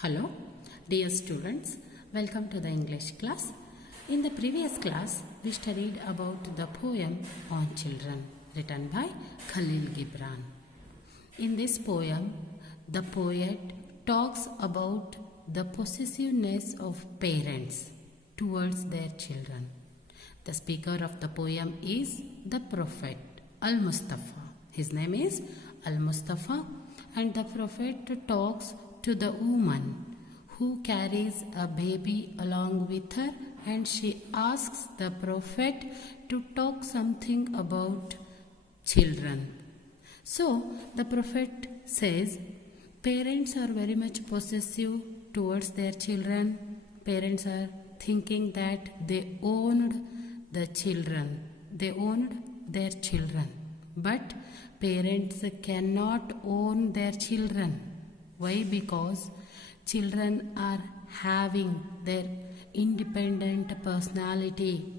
Hello, dear students, welcome to the English class. In the previous class, we studied about the poem on children written by Khalil Gibran. In this poem, the poet talks about the possessiveness of parents towards their children. The speaker of the poem is the Prophet Al-Mustafa. His name is Al-Mustafa, and the Prophet talks to the woman who carries a baby along with her, and she asks the Prophet to talk something about children. So the Prophet says parents are very much possessive towards their children. Parents are thinking that they owned the children, they owned their children, but parents cannot own their children. Why? Because children are having their independent personality.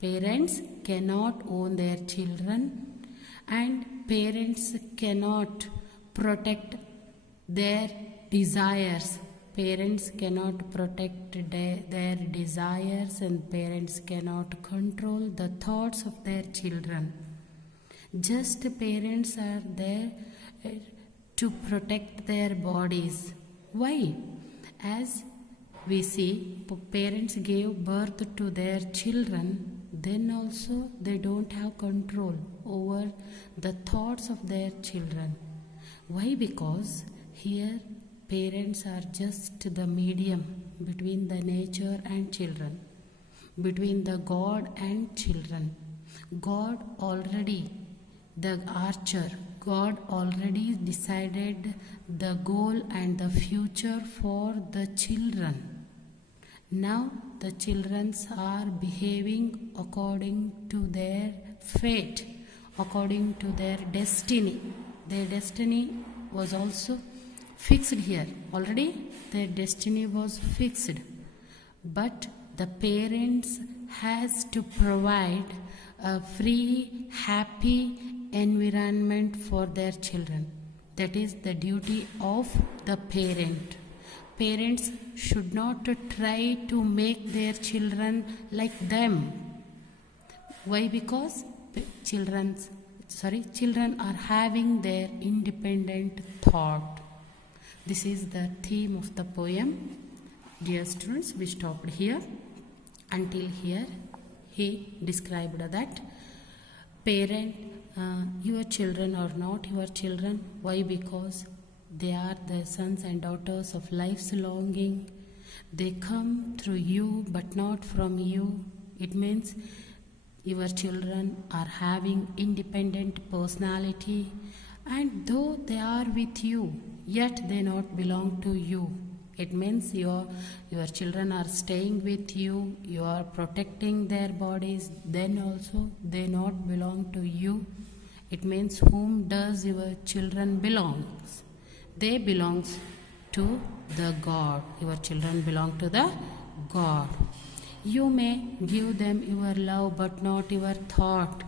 Parents cannot own their children, and parents cannot protect their desires. Parents cannot protect their desires, and parents cannot control the thoughts of their children. Just parents are there to protect their bodies. Why? As we see, parents gave birth to their children, then also they don't have control over the thoughts of their children. Why? Because here parents are just the medium between the nature and children, between the God and children. God already, the archer, God already decided the goal and the future for the children. Now the children are behaving according to their fate, according to their destiny. Their destiny was also fixed here. Already their destiny was fixed. But the parents has to provide a free, happy environment for their children. That is the duty of the parent. Parents should not try to make their children like them. Why? Because children are having their independent thought. This is the theme of the poem. Dear students, we stopped here. Until here, he described that parent, your children are not your children. Why? Because they are the sons and daughters of life's longing. They come through you but not from you. It means your children are having independent personality, and though they are with you, yet they not belong to you. It means your children are staying with you, you are protecting their bodies, then also they not belong to you. It means whom does your children belongs? They belongs to the God. Your children belong to the God. You may give them your love but not your thought.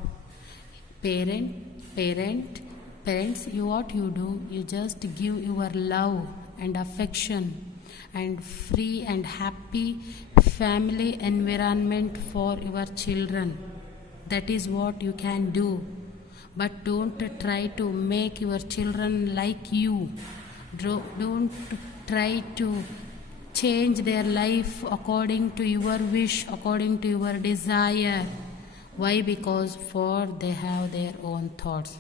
Parents, what you do, you just give your love and affection and free and happy family environment for your children. That is what you can do. But don't try to make your children like you. Don't try to change their life according to your wish, according to your desire. Why? Because for they have their own thoughts.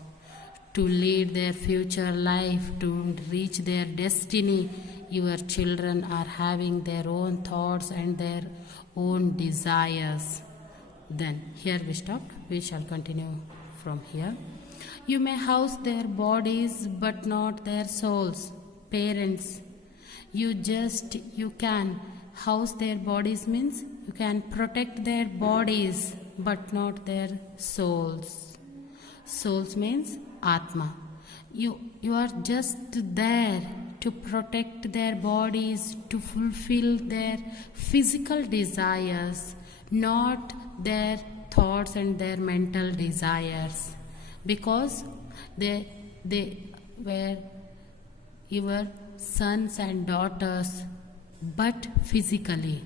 To lead their future life, to reach their destiny, your children are having their own thoughts and their own desires. Then here we stopped. We shall continue from here. You may house their bodies but not their souls. Parents, you can house their bodies means you can protect their bodies but not their souls. Souls means Atma. You are just there to protect their bodies, to fulfill their physical desires, not their thoughts and their mental desires. Because they were your sons and daughters, but physically.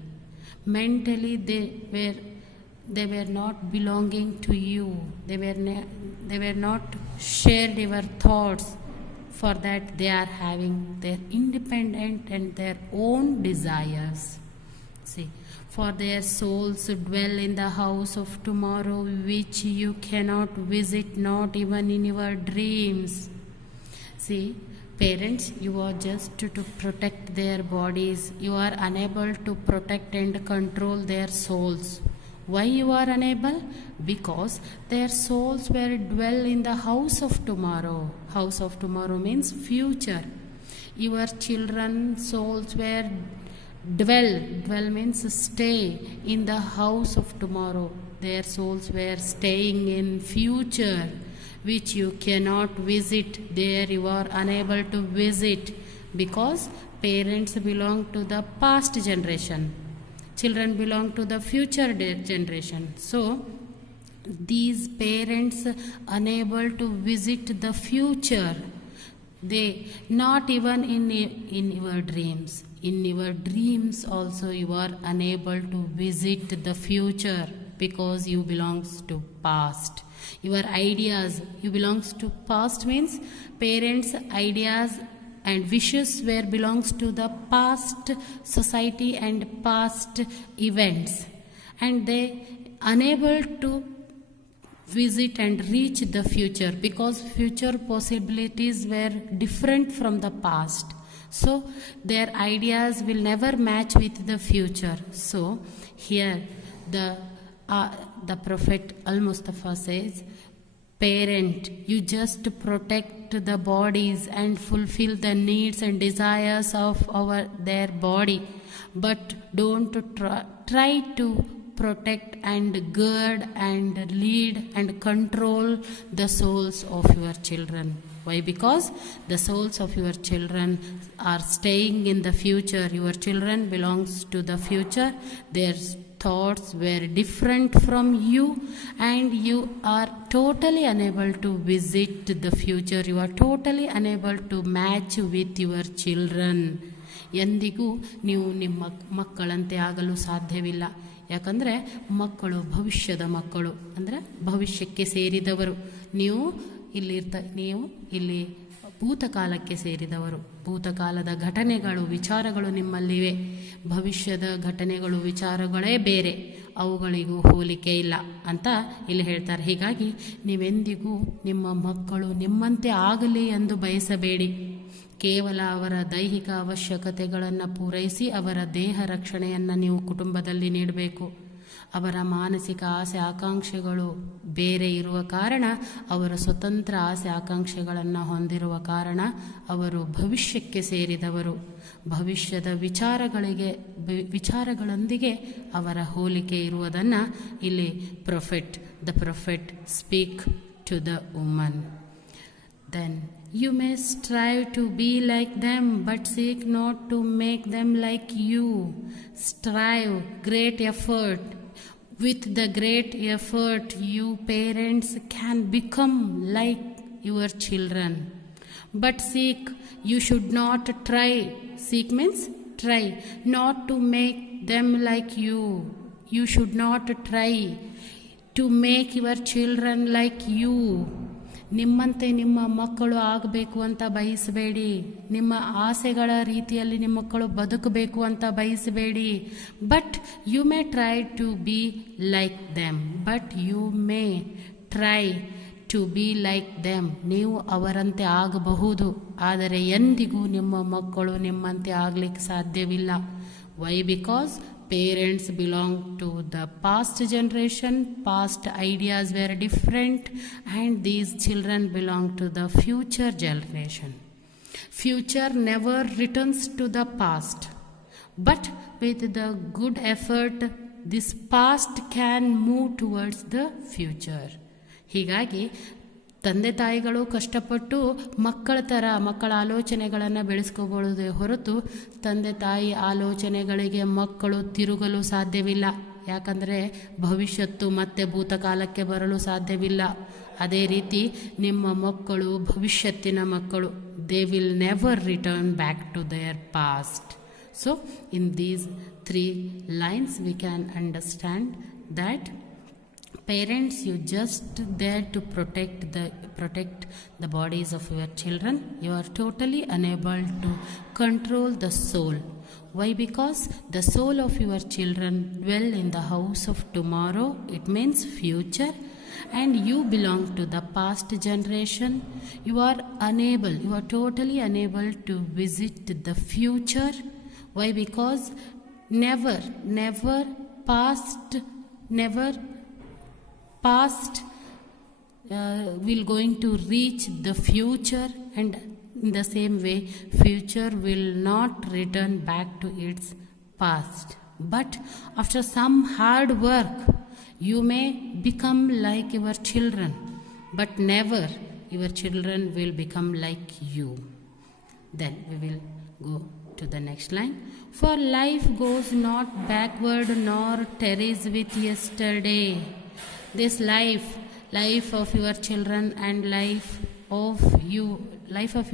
Mentally, they were not belonging to you. They were not shared your thoughts. For that, they are having their independent and their own desires. See, for their souls dwell in the house of tomorrow, which you cannot visit, not even in your dreams. See, parents, you are just to protect their bodies. You are unable to protect and control their souls. Why you are unable? Because their souls will dwell in the house of tomorrow. House of tomorrow means future. Your children's souls were dwell means stay in the house of tomorrow. Their souls were staying in future, which you cannot visit. There you are unable to visit, because parents belong to the past generation, children belong to the future generation. So these parents unable to visit the future. They not even in your dreams. In your dreams also you are unable to visit the future, because you belongs to past. Your ideas, you belongs to past means parents' ideas and wishes were belongs to the past society and past events, and they unable to visit and reach the future, because future possibilities were different from the past. So their ideas will never match with the future. So here the Prophet Al-Mustafa says, parent, you just protect the bodies and fulfill the needs and desires of their body, but don't try to protect and guard and lead and control the souls of your children. Why? Because the souls of your children are staying in the future. Your children belongs to the future. Their thoughts were different from you, and you are totally unable to visit the future. You are totally unable to match with your children. ಎಂದಿಗೂ ನೀವು ನಿಮ್ಮ ಮಕ್ಕಳಂತೆ ಆಗಲು ಸಾಧ್ಯವಿಲ್ಲ. ಯಾಕಂದರೆ ಮಕ್ಕಳು ಭವಿಷ್ಯದ ಮಕ್ಕಳು, ಅಂದರೆ ಭವಿಷ್ಯಕ್ಕೆ ಸೇರಿದವರು. ನೀವು ಇಲ್ಲಿ ಭೂತಕಾಲಕ್ಕೆ ಸೇರಿದವರು. ಭೂತಕಾಲದ ಘಟನೆಗಳು, ವಿಚಾರಗಳು ನಿಮ್ಮಲ್ಲಿವೆ. ಭವಿಷ್ಯದ ಘಟನೆಗಳು, ವಿಚಾರಗಳೇ ಬೇರೆ, ಅವುಗಳಿಗೂ ಹೋಲಿಕೆ ಇಲ್ಲ ಅಂತ ಇಲ್ಲಿ ಹೇಳ್ತಾರೆ. ಹೀಗಾಗಿ ನೀವೆಂದಿಗೂ ನಿಮ್ಮ ಮಕ್ಕಳು ನಿಮ್ಮಂತೆ ಆಗಲಿ ಎಂದು ಬಯಸಬೇಡಿ. ಕೇವಲ ಅವರ ದೈಹಿಕ ಅವಶ್ಯಕತೆಗಳನ್ನು ಪೂರೈಸಿ ಅವರ ದೇಹ ರಕ್ಷಣೆಯನ್ನು ನೀವು ಕುಟುಂಬದಲ್ಲಿ ನೀಡಬೇಕು. ಅವರ ಮಾನಸಿಕ ಆಸೆ ಆಕಾಂಕ್ಷೆಗಳು ಬೇರೆ ಇರುವ ಕಾರಣ, ಅವರ ಸ್ವತಂತ್ರ ಆಸೆ ಆಕಾಂಕ್ಷೆಗಳನ್ನು ಹೊಂದಿರುವ ಕಾರಣ ಅವರು ಭವಿಷ್ಯಕ್ಕೆ ಸೇರಿದವರು. ಭವಿಷ್ಯದ ವಿಚಾರಗಳೊಂದಿಗೆ ಅವರ ಹೋಲಿಕೆ ಇರುವುದನ್ನು ಇಲ್ಲಿ the prophet speak to the woman. Then you may strive to be like them, but seek not to make them like you. Strive, great effort. With the great effort, you parents can become like your children. But seek, you should not try. Seek means try, not to make them like you. You should not try to make your children like you. ನಿಮ್ಮಂತೆ ನಿಮ್ಮ ಮಕ್ಕಳು ಆಗಬೇಕು ಅಂತ ಬಯಸಬೇಡಿ. ನಿಮ್ಮ ಆಸೆಗಳ ರೀತಿಯಲ್ಲಿ ನಿಮ್ಮ ಮಕ್ಕಳು ಬದುಕಬೇಕು ಅಂತ ಬಯಸಬೇಡಿ. But you may try to be like them. But you may try to be like them. ನೀವು ಅವರಂತೆ ಆಗಬಹುದು, ಆದರೆ ಎಂದಿಗೂ ನಿಮ್ಮ ಮಕ್ಕಳು ನಿಮ್ಮಂತೆ ಆಗಲಿಕ್ಕೆ ಸಾಧ್ಯವಿಲ್ಲ. Why? Because parents belong to the past generation, past ideas were different, and these children belong to the future generation. Future never returns to the past, but with the good effort, this past can move towards the future. ಹೀಗಾಗಿ ತಂದೆ ತಾಯಿಗಳು ಕಷ್ಟಪಟ್ಟು ಮಕ್ಕಳ ಆಲೋಚನೆಗಳನ್ನು ಬೆಳೆಸ್ಕೋಬಹುದೇ ಹೊರತು ತಂದೆ ತಾಯಿ ಆಲೋಚನೆಗಳಿಗೆ ಮಕ್ಕಳು ತಿರುಗಲು ಸಾಧ್ಯವಿಲ್ಲ. ಯಾಕಂದರೆ ಭವಿಷ್ಯತ್ತು ಮತ್ತೆ ಭೂತಕಾಲಕ್ಕೆ ಬರಲು ಸಾಧ್ಯವಿಲ್ಲ. ಅದೇ ರೀತಿ ನಿಮ್ಮ ಮಕ್ಕಳು ಭವಿಷ್ಯತ್ತಿನ ಮಕ್ಕಳು they will never return back to their past. So in these 3 lines we can understand that parents, you just there to protect the bodies of your children. You are totally unable to control the soul. Why? Because the soul of your children dwell in the house of tomorrow. It means future, and you belong to the past generation. You are totally unable to visit the future. Why? Because never past will going to reach the future, and in the same way future will not return back to its past. But after some hard work you may become like your children, but never your children will become like you. Then we will go to the next line. For life goes not backward nor tarries with yesterday. This life of your children and life of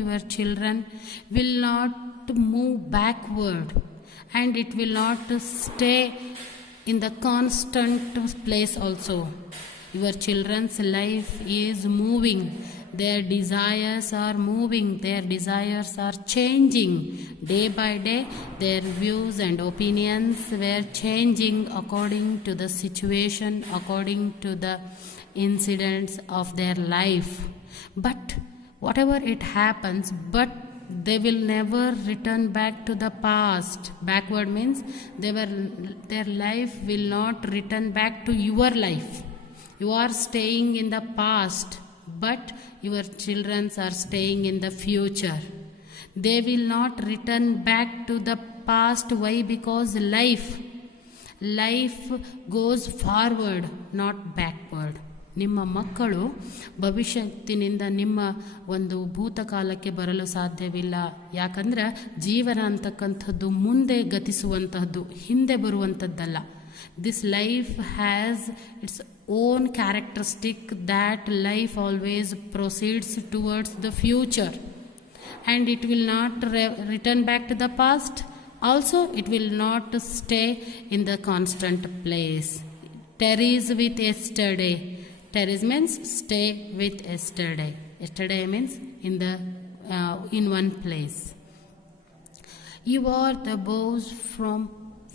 your children will not move backward, and it will not stay in the constant place also. Your children's life is moving. Their desires are moving. Their desires are changing. Day by day, their views and opinions were changing according to the situation, according to the incidents of their life. But whatever it happens, but they will never return back to the past. Backward means their life will not return back to your life. You are staying in the past, but your children are staying in the future. They will not return back to the past. Why? Because life goes forward, not backward. ನಿಮ್ಮ ಮಕ್ಕಳು ಭವಿಷ್ಯತ್ತಿನಿಂದ ನಿಮ್ಮ ಒಂದು ಭೂತಕಾಲಕ್ಕೆ ಬರಲು ಸಾಧ್ಯವಿಲ್ಲ. ಯಾಕಂದ್ರೆ ಜೀವನ ಅಂತಕ್ಕಂಥದ್ದು ಮುಂದೆ ಗತಿಸುವಂತಹದ್ದು, ಹಿಂದೆ ಬರುವಂಥದ್ದಲ್ಲ. This life has its own characteristic, that life always proceeds towards the future, and it will not return back to the past. Also, it will not stay in the constant place. Tarries with yesterday. Tarries means stay with yesterday. Yesterday means in one place. You are the bows from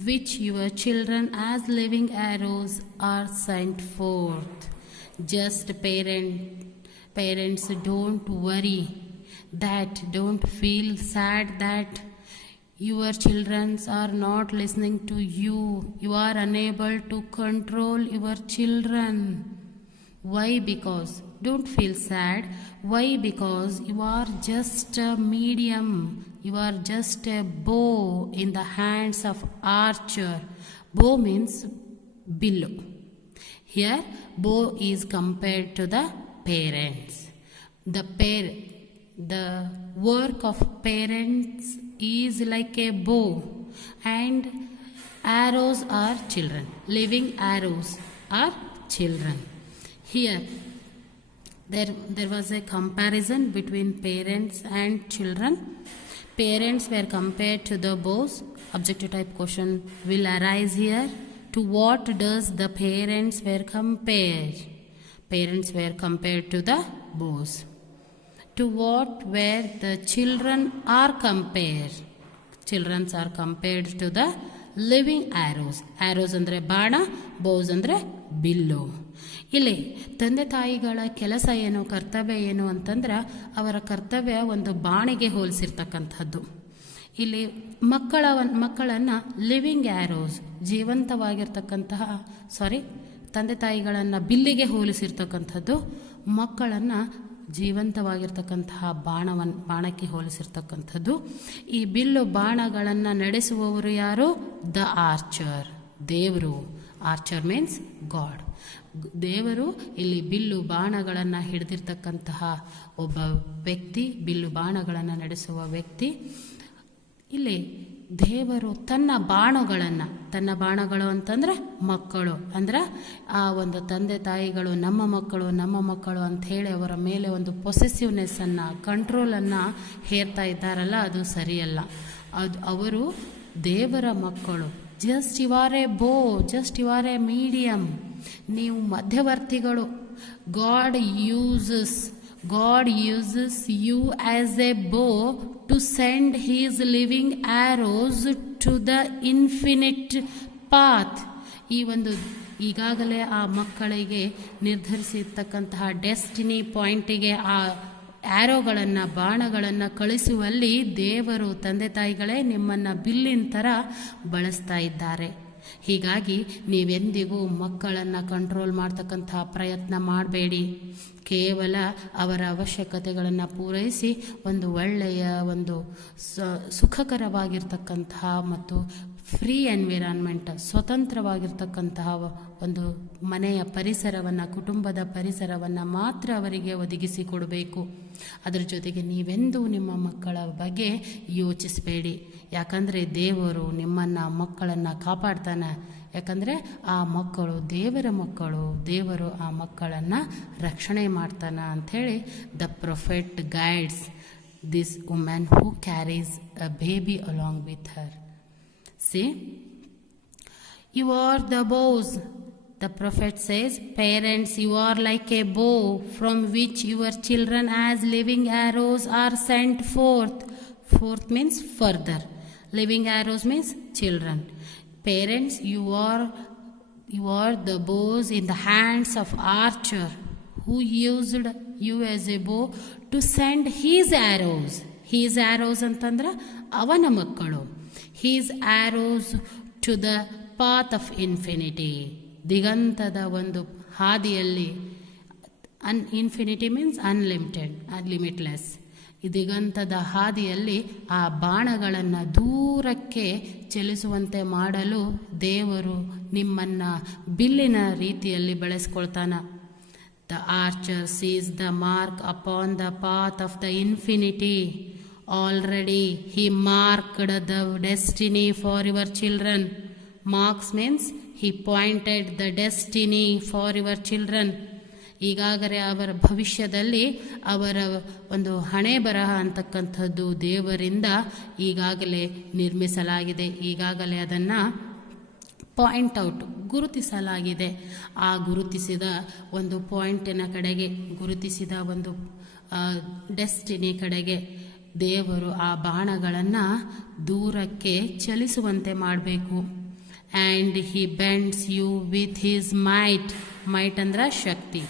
which your children as living arrows are sent forth. Just parents, don't worry, don't feel sad that your children are not listening to you. You are unable to control your children. Why? Because don't feel sad. Why? Because you are just a medium. You are just a bow in the hands of archer. Bow means billow. Here, bow is compared to the parents. The work of parents is like a bow, and arrows are children. Living arrows are children. Here, there was a comparison between parents and children. Parents were compared to the bows. Objective type question will arise here. To what does the parents were compared? Parents were compared to the bows. To what were the children are compared? Children are compared to the living arrows. Arrows andre ಬಾಣ, bows andre bill. ಇಲ್ಲಿ ತಂದೆ ತಾಯಿಗಳ ಕೆಲಸ ಏನು, ಕರ್ತವ್ಯ ಏನು ಅಂತಂದ್ರೆ ಅವರ ಕರ್ತವ್ಯ ಒಂದು ಬಾಣಿಗೆ ಹೋಲಿಸಿರ್ತಕ್ಕಂಥದ್ದು. ಇಲ್ಲಿ ಮಕ್ಕಳನ್ನು ಲಿವಿಂಗ್ ಆ್ಯರೋಸ್, ಜೀವಂತವಾಗಿರ್ತಕ್ಕಂತಹ ತಂದೆ ತಾಯಿಗಳನ್ನು ಬಿಲ್ಲಿಗೆ ಹೋಲಿಸಿರ್ತಕ್ಕಂಥದ್ದು, ಮಕ್ಕಳನ್ನು ಜೀವಂತವಾಗಿರ್ತಕ್ಕಂತಹ ಬಾಣಕ್ಕೆ ಹೋಲಿಸಿರ್ತಕ್ಕಂಥದ್ದು. ಈ ಬಿಲ್ಲು ಬಾಣಗಳನ್ನು ನಡೆಸುವವರು ಯಾರು? ದ ಆರ್ಚರ್, ದೇವರು. Archer means god. ದೇವರು ಇಲ್ಲಿ ಬಿಲ್ಲು ಬಾಣಗಳನ್ನು ಹಿಡಿದಿರ್ತಕ್ಕಂತಹ ಒಬ್ಬ ವ್ಯಕ್ತಿ, ಬಿಲ್ಲು ಬಾಣಗಳನ್ನು ನಡೆಸುವ ವ್ಯಕ್ತಿ. ಇಲ್ಲಿ ದೇವರು ತನ್ನ ಬಾಣಗಳು ಅಂತಂದರೆ ಮಕ್ಕಳು, ಅಂದ್ರೆ ಆ ಒಂದು ತಂದೆ ತಾಯಿಗಳು ನಮ್ಮ ಮಕ್ಕಳು ಅಂಥೇಳಿ ಅವರ ಮೇಲೆ ಒಂದು ಪೊಸೆಸಿವ್ನೆಸ್ಸನ್ನು, ಕಂಟ್ರೋಲನ್ನು ಹೇರ್ತಾ ಇದ್ದಾರಲ್ಲ, ಅದು ಸರಿಯಲ್ಲ. ಅವರು ದೇವರ ಮಕ್ಕಳು. Just you are a bow, just you are a medium, ನೀವು ಮಧ್ಯವರ್ತಿಗಳು. God uses you as a bow to send his living arrows to the infinite path. ಈ ಒಂದು ಈಗಾಗಲೇ ಆ ಮಕ್ಕಳಿಗೆ ನಿರ್ಧರಿಸಿರ್ತಕ್ಕಂತಹ ಡೆಸ್ಟಿನಿ ಪಾಯಿಂಟಿಗೆ ಆ ಬಾಣಗಳನ್ನು ಕಳಿಸುವಲ್ಲಿ ದೇವರು, ತಂದೆ ತಾಯಿಗಳೇ, ನಿಮ್ಮನ್ನು ಬಿಲ್ಲಿನ ಥರ ಬಳಸ್ತಾ ಇದ್ದಾರೆ. ಹೀಗಾಗಿ ನೀವೆಂದಿಗೂ ಮಕ್ಕಳನ್ನು ಕಂಟ್ರೋಲ್ ಮಾಡ್ತಕ್ಕಂತಹ ಪ್ರಯತ್ನ ಮಾಡಬೇಡಿ. ಕೇವಲ ಅವರ ಅವಶ್ಯಕತೆಗಳನ್ನು ಪೂರೈಸಿ ಒಂದು ಒಳ್ಳೆಯ, ಒಂದು ಸುಖಕರವಾಗಿರ್ತಕ್ಕಂತಹ ಮತ್ತು ಫ್ರೀ ಎನ್ವಿರಾನ್ಮೆಂಟ್, ಸ್ವತಂತ್ರವಾಗಿರ್ತಕ್ಕಂತಹ ಒಂದು ಮನೆಯ ಪರಿಸರವನ್ನು, ಕುಟುಂಬದ ಪರಿಸರವನ್ನು ಮಾತ್ರ ಅವರಿಗೆ ಒದಗಿಸಿಕೊಡಬೇಕು. ಅದರ ಜೊತೆಗೆ ನೀವೆಂದೂ ನಿಮ್ಮ ಮಕ್ಕಳ ಬಗ್ಗೆ ಯೋಚಿಸಬೇಡಿ. ಯಾಕಂದರೆ ದೇವರು ಮಕ್ಕಳನ್ನು ಕಾಪಾಡ್ತಾನೆ. ಯಾಕಂದರೆ ಆ ಮಕ್ಕಳು ದೇವರ ಮಕ್ಕಳು, ದೇವರು ಆ ಮಕ್ಕಳನ್ನು ರಕ್ಷಣೆ ಮಾಡ್ತಾನೆ ಅಂಥೇಳಿ the prophet guides this women who carries a baby along with her. See, you are the bows. The prophet says, parents, you are like a bow from which your children as living arrows are sent forth. Forth means further. Living arrows means children. Parents, you are the bows in the hands of archer who used you as a bow to send his arrows. His arrows ಅಂತಂದ್ರೆ ಅವನ ಮಕ್ಕಳು. His arrows to the path of infinity. ದಿಗಂತದ ಒಂದು ಹಾದಿಯಲ್ಲಿ, infinity means unlimited, limitless. ಈ ದಿಗಂತದ ಹಾದಿಯಲ್ಲಿ ಆ ಬಾಣಗಳನ್ನು ದೂರಕ್ಕೆ ಚಲಿಸುವಂತೆ ಮಾಡಲು ದೇವರು ನಿಮ್ಮನ್ನು ಬಿಲ್ಲಿನ ರೀತಿಯಲ್ಲಿ ಬೆಳೆಸ್ಕೊಳ್ತಾನೆ. The archer sees the mark upon the path of the infinity. Already he marked the destiny for your children. Marks means he pointed the destiny for your children. ಈಗಾಗಲೇ ಅವರ ಭವಿಷ್ಯದಲ್ಲಿ ಅವರ ಒಂದು ಹಣೆ ಬರಹ ಅಂತಕ್ಕಂಥದ್ದು ದೇವರಿಂದ ಈಗಾಗಲೇ ನಿರ್ಮಿಸಲಾಗಿದೆ. ಈಗಾಗಲೇ ಅದನ್ನು ಪಾಯಿಂಟ್ ಔಟ್, ಗುರುತಿಸಲಾಗಿದೆ. ಆ ಗುರುತಿಸಿದ ಒಂದು ಪಾಯಿಂಟಿನ ಕಡೆಗೆ, ಗುರುತಿಸಿದ ಒಂದು ಡೆಸ್ಟಿನಿ ಕಡೆಗೆ ದೇವರು ಆ ಬಾಣಗಳನ್ನು ದೂರಕ್ಕೆ ಚಲಿಸುವಂತೆ ಮಾಡಬೇಕು. And he bends you with his might. Might ಅಂದ್ರೆ ಶಕ್ತಿ.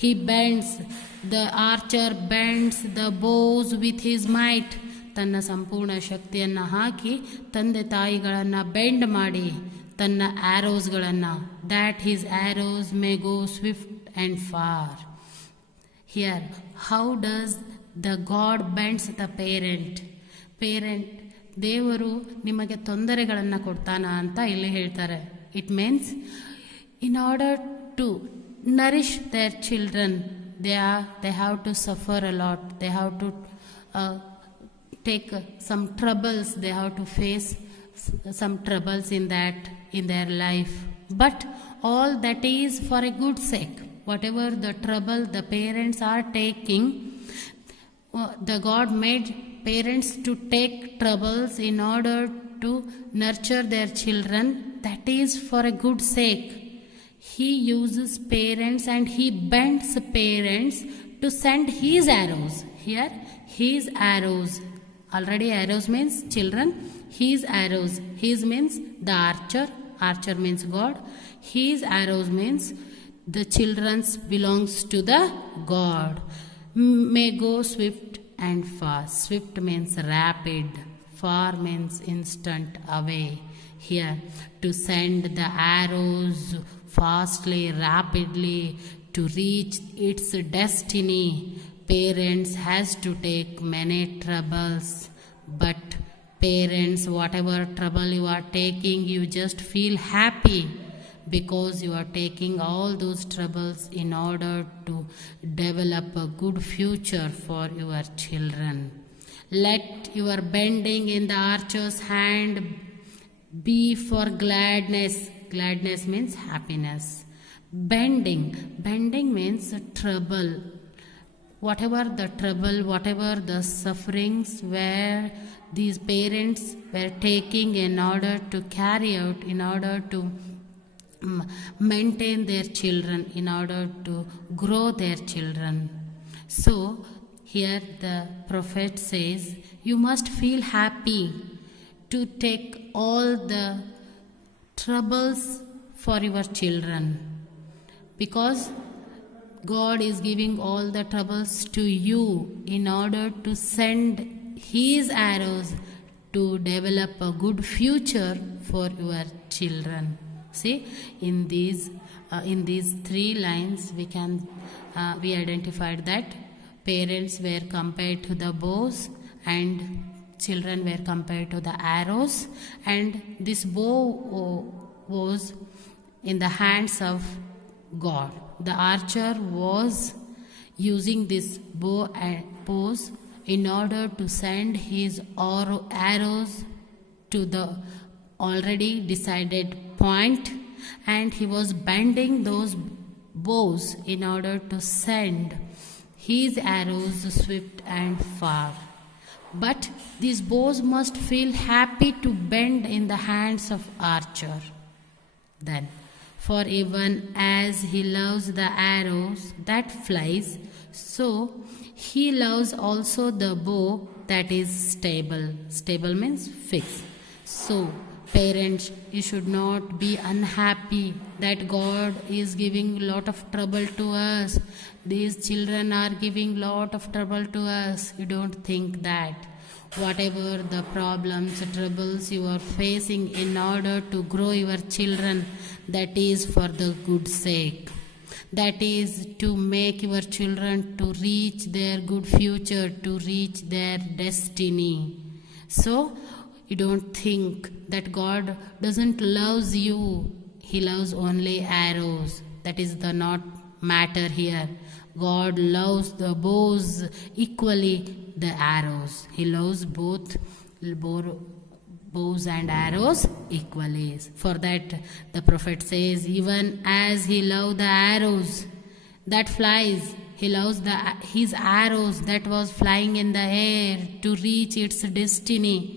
He bends, the archer bends the bows with his might. ತನ್ನ ಸಂಪೂರ್ಣ ಶಕ್ತಿಯನ್ನು ಹಾಕಿ ತಂದೆ ತಾಯಿಗಳನ್ನು ಬೆಂಡ್ ಮಾಡಿ ತನ್ನ ಆ್ಯರೋಸ್ಗಳನ್ನು, that his arrows may go swift and far. Here how does the god bends the parent. ದೇವರು ನಿಮಗೆ ತೊಂದರೆಗಳನ್ನು ಕೊಡ್ತಾನ ಅಂತ ಇಲ್ಲಿ ಹೇಳ್ತಾರೆ. It means in order to nourish their children, they have to suffer a lot. They have to take some troubles. They have to face some troubles in their life. But all that is for a good sake. Whatever the trouble the parents are taking, the God made parents to take troubles in order to nurture their children. That is for a good sake. He uses parents and he bends parents to send his arrows. Here, his arrows. Already arrows means children. His arrows. His means the archer. Archer means God. His arrows means the children's belongs to the God. May go swift and fast. Swift means rapid. Far means instant, away. Here, to send the arrows fastly, rapidly to reach its destiny, parents has to take many troubles. But parents, whatever trouble you are taking, you just feel happy because you are taking all those troubles in order to develop a good future for your children. Let your bending in the archer's hand be for gladness. Gladness means happiness. Bending means trouble. Whatever the trouble, whatever the sufferings where these parents were taking in order to carry out, in order to maintain their children, in order to grow their children. So here the prophet says, you must feel happy to take all the troubles for your children, because God is giving all the troubles to you in order to send His arrows to develop a good future for your children. See, in these 3 lines we identified that parents were compared to the bows and children were compared to the arrows, and this bow was in the hands of God. The archer was using this bow and bows in order to send his arrows to the already decided point, and he was bending those bows in order to send his arrows swift and far. But these bows must feel happy to bend in the hands of archer. Then, for even as he loves the arrows that flies, so he loves also the bow that is stable. Stable means fixed. So, parents, you should not be unhappy that God is giving lot of trouble to us. These children are giving lot of trouble to us. You don't think that. Whatever the problems, troubles you are facing in order to grow your children, that is for the good sake. That is to make your children to reach their good future, to reach their destiny. So, you don't think that God doesn't love you. He loves only arrows. That is the not matter here. God loves the bows equally the arrows. He loves both bows and arrows equally. For that the prophet says, even as he loved the arrows that flies, he loves his arrows that was flying in the air to reach its destiny.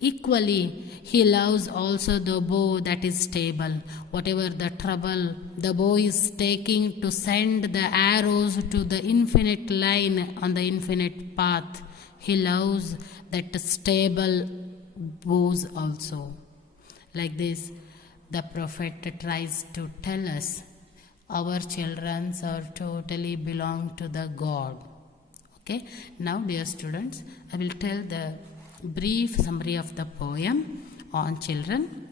Equally, he loves also the bow that is stable. Whatever the trouble, the bow is taking to send the arrows to the infinite line on the infinite path. He loves that stable bows also. Like this, the prophet tries to tell us our children are totally belong to the God. Okay, now dear students, I will tell the brief summary of the poem on children.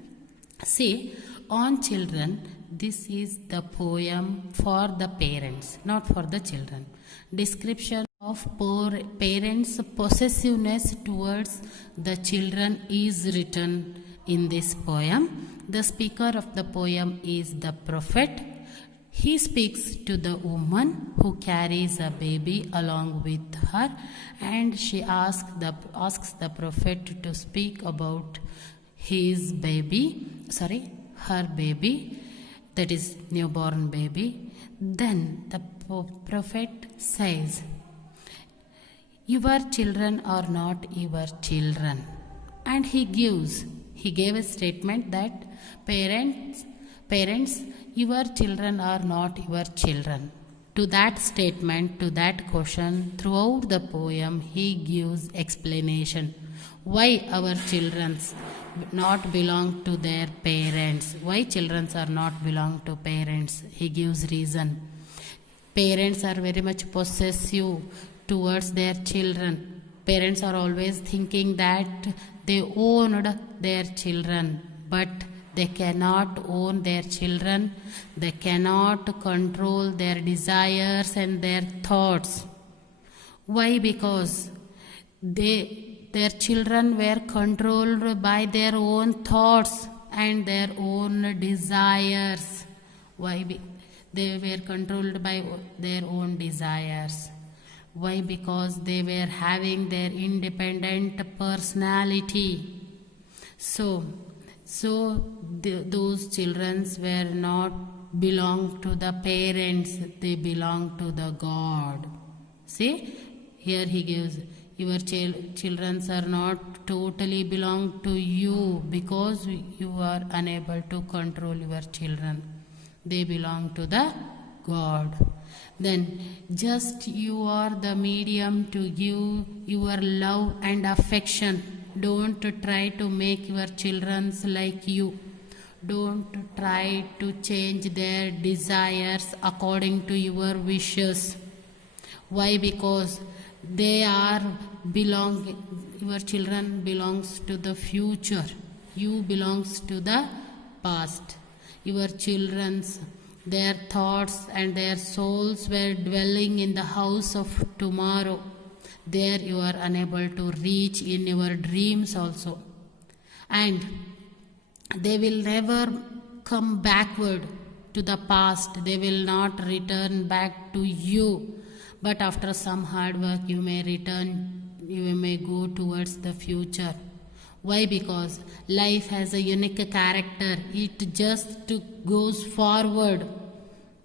See, on children, this is the poem for the parents, not for the children. Description of parents' possessiveness towards the children is written in this poem. The speaker of the poem is the prophet. He speaks to the woman who carries a baby along with her, and she asks the prophet to speak about her baby, that is newborn baby. Then the prophet says, your children are not your children. And he gave a statement that parents, your children are not your children. To that statement, to that question, throughout the poem, he gives explanation. Why our children not belong to their parents? Why children are not belong to parents? He gives reason. Parents are very much possessive towards their children. Parents are always thinking that they owned their children, but they cannot own their children. They cannot control their desires and their thoughts. Why? Because their children were controlled by their own thoughts and their own desires. Why? They were controlled by their own desires. Why? Because they were having their independent personality. So those children were not belong to the parents, they belong to the God. See, here he gives, your children are not totally belong to you because you are unable to control your children. They belong to the God. Then just you are the medium to give your love and affection. Don't try to make your children like you. Don't try to change their desires according to your wishes. Why? Because they are your children belongs to the future. You belongs to the past. Your children's, their thoughts and their souls were dwelling in the house of tomorrow. There you are unable to reach in your dreams also. And they will never come backward to the past. They will not return back to you. But after some hard work, you may go towards the future. Why? Because life has a unique character. It just goes forward,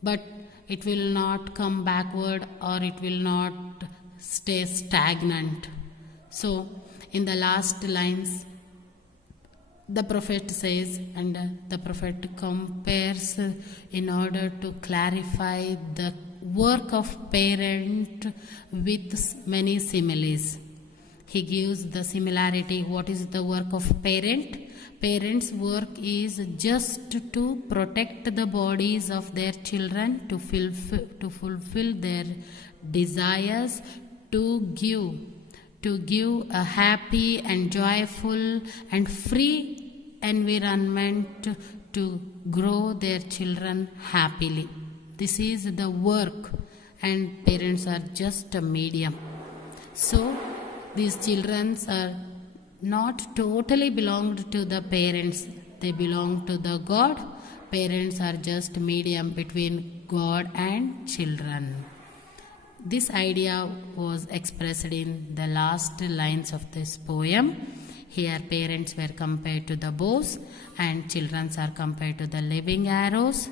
but it will not come backward, or it will not stay stagnant. So, in the last lines, the prophet says, and the prophet compares in order to clarify the work of parent with many similes. He gives the similarity. What is the work of parent? Parents' work is just to protect the bodies of their children, to fulfill their desires, to give a happy and joyful and free environment to grow their children happily. This is the work, and parents are just a medium. So these children are not totally belonged to the parents. They belong to the God. Parents are just medium between God and children. This idea was expressed in the last lines of this poem. Here parents were compared to the bows and children are compared to the living arrows.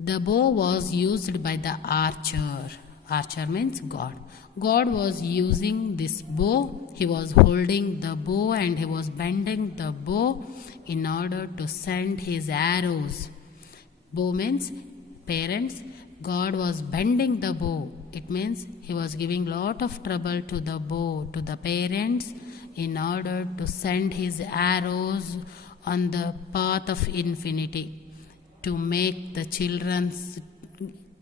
The bow was used by the archer. Archer means God. God was using this bow. He was holding the bow and he was bending the bow in order to send his arrows. Bow means parents. God was bending the bow. It means he was giving lot of trouble to the bow, to the parents, in order to send his arrows on the path of infinity, to make the children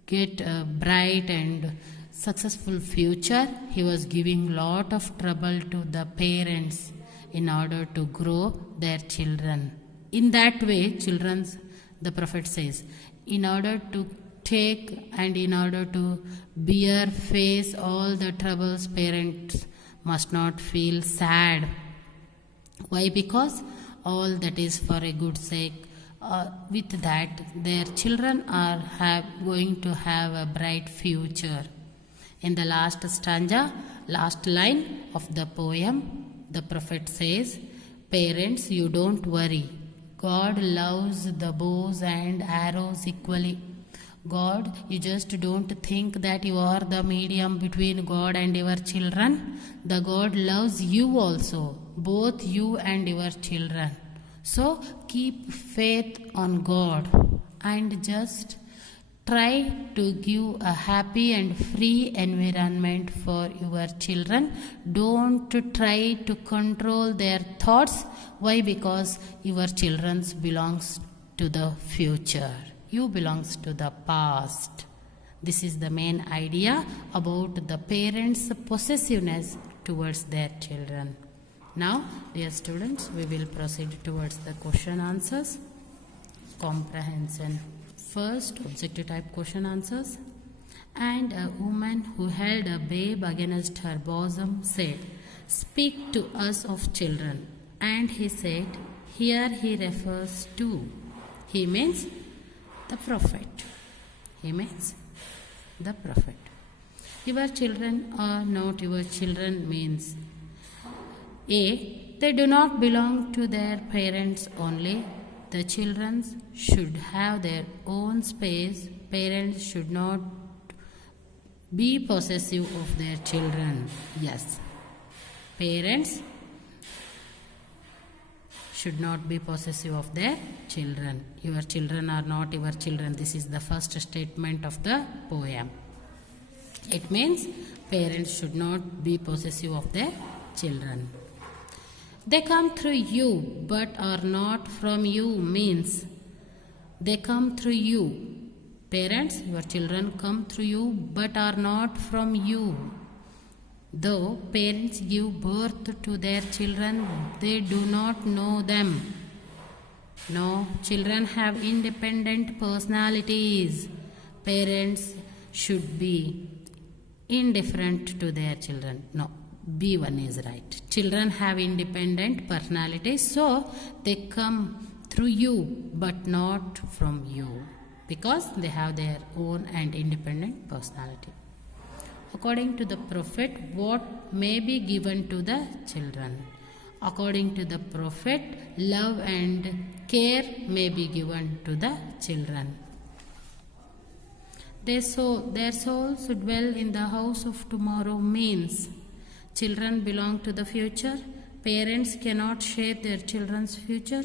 get a bright and successful future. He was giving lot of trouble to the parents in order to grow their children. In that way, the prophet says, in order to take and in order to face all the troubles, parents must not feel sad. Why? Because all that is for a good sake. With that, their children are going to have a bright future. In the last stanza, last line of the poem, the prophet says, parents, you don't worry. God loves the bows and arrows equally. God, you just don't think that you are the medium between God and your children. The God loves you also, both you and your children. So keep faith on God and just try to give a happy and free environment for your children. Don't try to control their thoughts. Why? Because your children belongs to the future. You belongs to the past. This is the main idea about the parents' possessiveness towards their children. Now, dear students, we will proceed towards the question answers. Comprehension. First, objective type question answers. And a woman who held a babe against her bosom said, speak to us of children. And he said, here he refers to. He means the prophet. He means the prophet. Your children are not your children means A. They do not belong to their parents only. The children should have their own space. Parents should not be possessive of their children. Yes. Parents should not be possessive of their children. Your children are not your children. This is the first statement of the poem. It means parents should not be possessive of their children. They come through you but are not from you means they come through you. Parents, your children come through you but are not from you. Though parents give birth to their children, they do not know them. No, children have independent personalities. Parents should be indifferent to their children. No, B1 is right. Children have independent personalities, so they come through you but not from you because they have their own and independent personality. According to the prophet, what may be given to the children? According to the prophet, love and care may be given to the children. Their souls dwell in the house of tomorrow means children belong to the future. Parents cannot shape their children's future.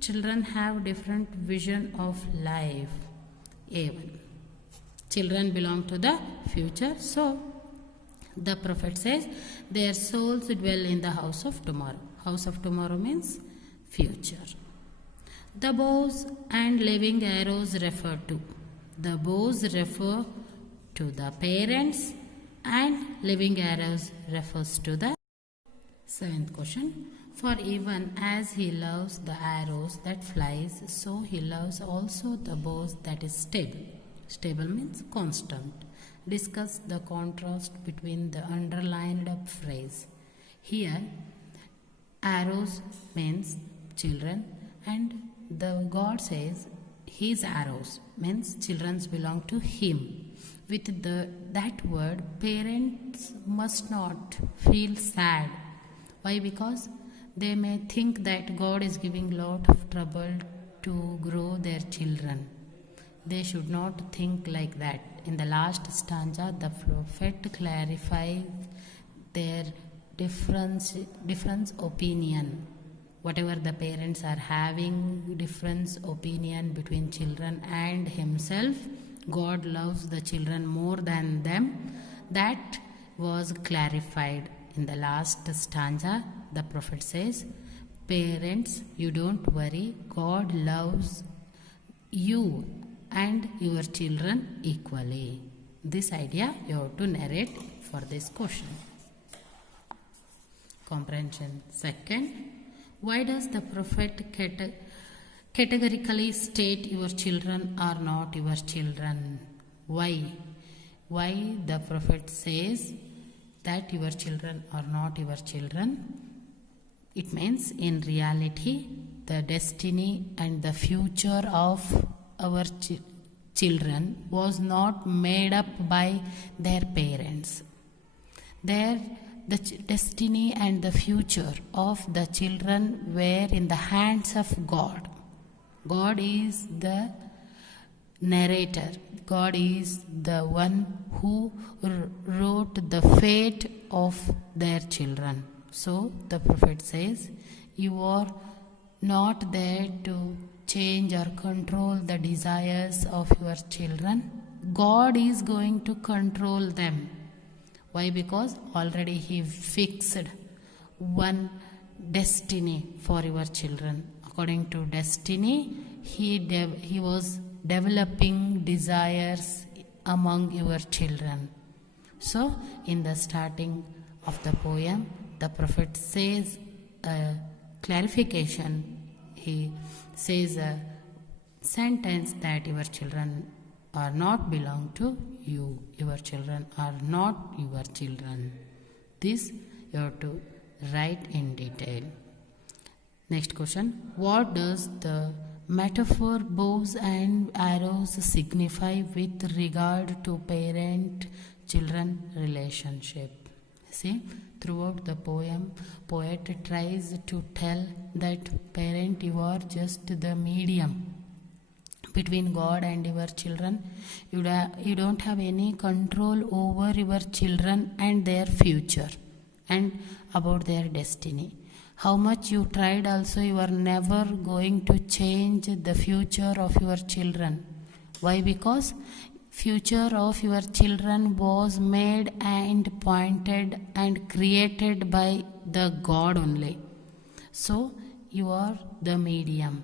Children have different vision of life. A1. Children belong to the future. So, the prophet says, their souls dwell in the house of tomorrow. House of tomorrow means future. The bows and living arrows refer to. The bows refer to the parents and living arrows refers to the seventh question. For even as he loves the arrows that flies, so he loves also the bows that is stable. Stable means constant. Discuss the contrast between the underlined up phrase. Here, arrows means children and the God says his arrows means children belong to him. With that word, parents must not feel sad. Why? Because they may think that God is giving lot of trouble to grow their children. They should not think like that. In the last stanza, the prophet clarifies their difference opinion. Whatever the parents are having difference opinion between children and himself, God loves the children more than them. That was clarified in the last stanza. The prophet says, parents, you don't worry. God loves you and your children equally. This idea you have to narrate for this question. Comprehension. Second, why does the prophet categorically state your children are not your children? Why? Why the prophet says that your children are not your children? It means in reality the destiny and the future of our children was not made up by their parents. The destiny and the future of the children were in the hands of God. God is the narrator. God is the one who wrote the fate of their children. So the prophet says, you are not there to change or control the desires of your children. God is going to control them. Why? Because already He fixed one destiny for your children. According to destiny, He was developing desires among your children. So, in the starting of the poem, the prophet says a clarification. He says a sentence that your children are not belong to you. Your children are not your children. This you have to write in detail. Next question. What does the metaphor bows and arrows signify with regard to children relationship. See, throughout the poem, poet tries to tell that parent, you are just the medium between God and your children. You don't have any control over your children and their future and about their destiny. How much you tried also, you are never going to change the future of your children. Why? Because future of your children was made and pointed and created by the God only. So you are the medium.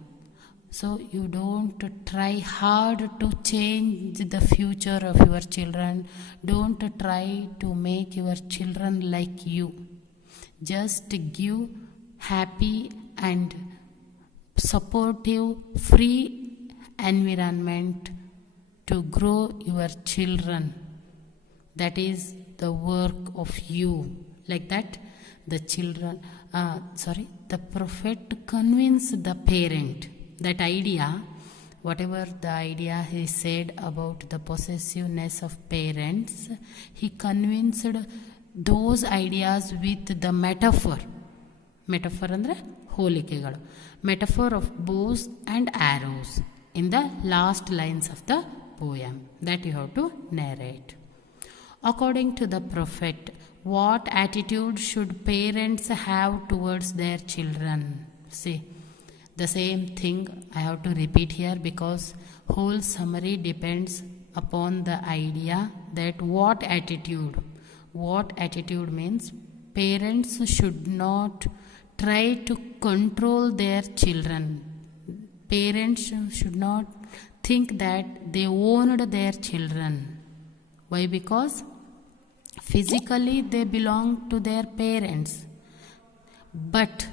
So you don't try hard to change the future of your children. Don't try to make your children like you. Just give happy and supportive, free environment to grow your children. That is the work of you. Like that, the prophet convinced the parent. That idea, whatever the idea he said about the possessiveness of parents, he convinced those ideas with the metaphor. Metaphor andre ಹೋಲಿಕೆಗಳು. Metaphor of bows and arrows in the last lines of the poem that you have to narrate. According to the prophet, what attitude should parents have towards their children? See, the same thing I have to repeat here because whole summary depends upon the idea that what attitude. What attitude means parents should not try to control their children. Parents should not think that they owned their children. Why? Because physically they belong to their parents, but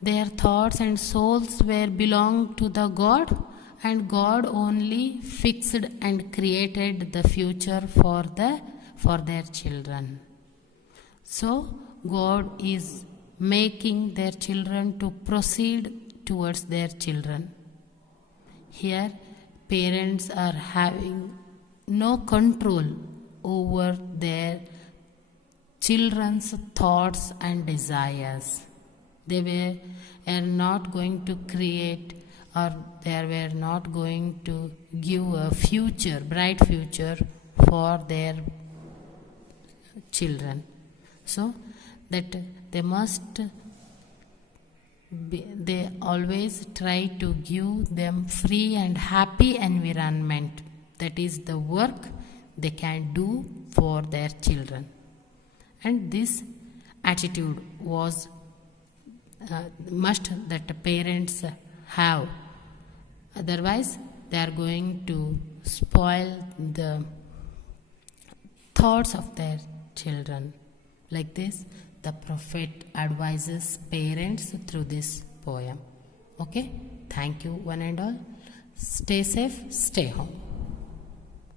their thoughts and souls were belong to the God, and God only fixed and created the future for their children. So God is making their children to proceed towards their children. Here parents are having no control over their children's thoughts and desires. They are not going to create, or they were not going to give a future, bright future for their children. So that they always try to give them free and happy environment. That is the work they can do for their children. And this attitude was must that parents have. Otherwise, they are going to spoil the thoughts of their children. Like this, the prophet advises parents through this poem. Okay? Thank you, one and all. Stay safe, stay home.